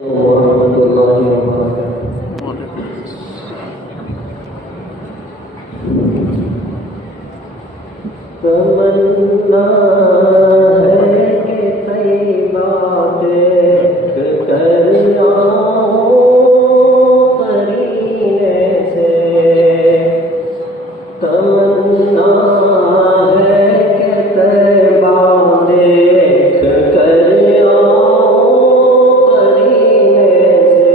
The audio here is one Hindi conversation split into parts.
वरहमतुल्लाहि वबरकातुहू। तमन्ना है कि तैयबा देख कर आऊं करीने से। तमन्ना है कि तैयबा देख कर आऊं करीने से।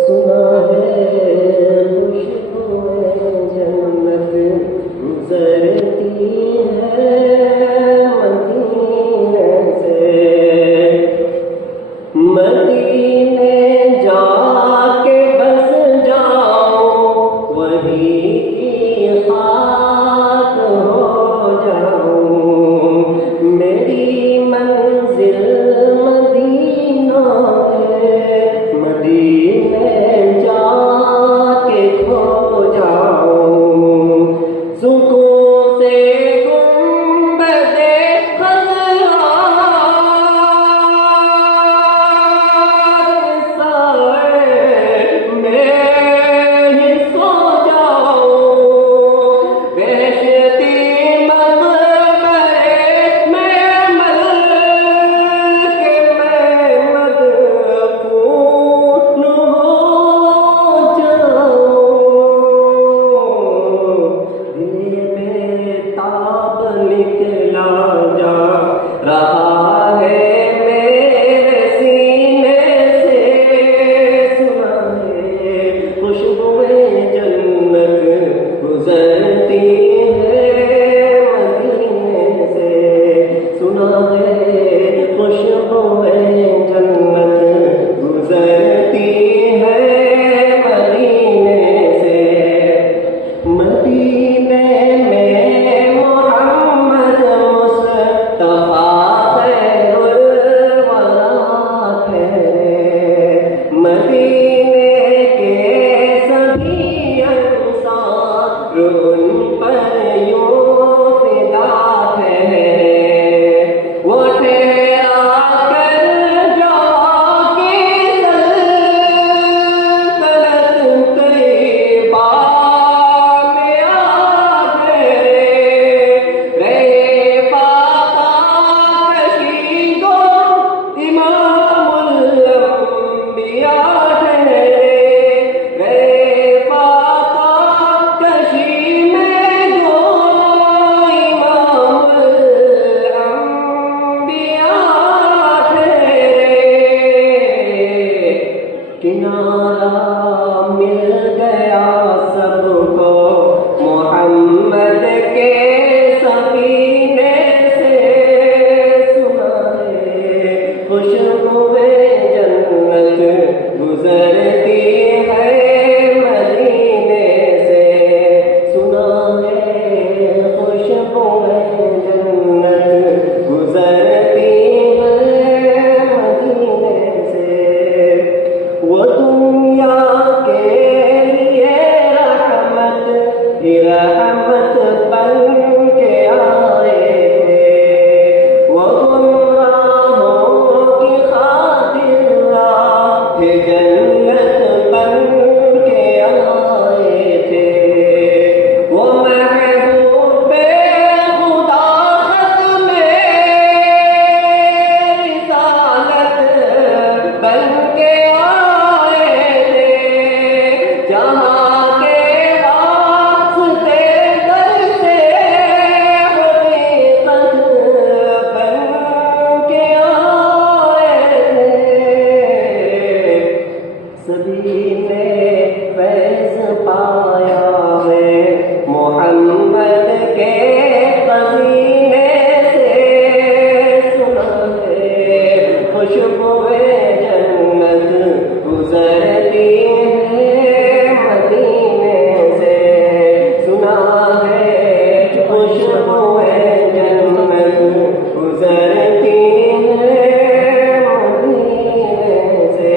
सुना है खुशबुए जन्नत गुजरती है मदीने से। मदीने जाके बस जाऊं वहीं की खाक हो जाऊं। मेरी मंजिल मदीना है, मदीने जाके खो जाऊं। सुकून से गुंबदे खज़रा में ही सो जाऊं। बेहती मक़बरे में मल के मैं मदफून हो जाऊं। दिल में ताब निकला जा रहा है मेरे सीने से। सुना है खुशबुए जन्नत गुजरती है मदीने से। सुना है खुशबुए जन्नत गुजरती है मदीने से। मदीने में मोहम्मद मुस्तफा खैरुल वरा ठहरे। मदीने के सभी अंसार उन पर यूं फिदा ठहरे। वो ठहरा कर जाके सल्तनत तैयबा में आ ठहरे। रहे फाका कशीदो इमामुल अंबिया ठहरे। रहे फाका कशी में जो इमामुल अंबिया ठहरे। किनारा मिल गया सबको मोहम्मद के सफीने से। सुना है खुशबुए जन्नत गुजरती है मदीने से। सुना है खुशबुए जन्नत गुजरती है मदीने से। वो दुनिया के लिए रहमत ही रहमत बन के आए थे। वो गुमराहों की खातिर राह जन्नत बन के आए थे। वो महबूबे खुदा खत्मे रिसालत बन के आए थे। जहाँ के वास्ते दर से हकीकत बन के आए थे। सभी ने फैज़ पाया है मोहम्मद के क़ज़ीने से। सुना है खुशबुए जन्नत गुजरती है मदीने से। सुना है खुशबुए जन्नत गुजरती है मदीने से।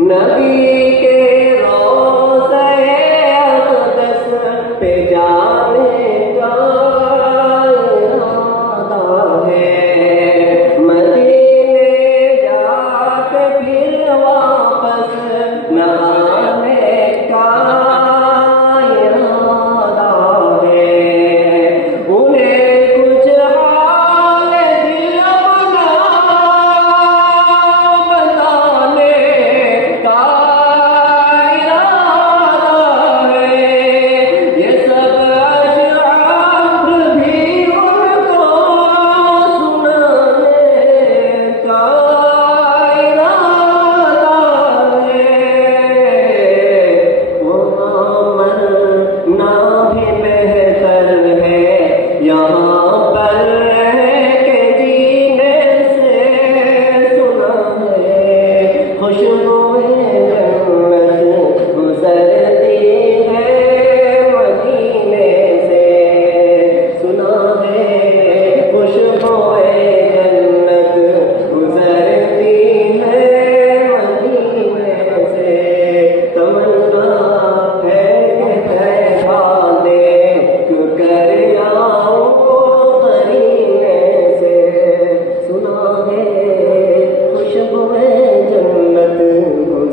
नबी के रोज़े अक़दस पे जाने का इरादा है। मदीने जा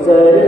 गुजर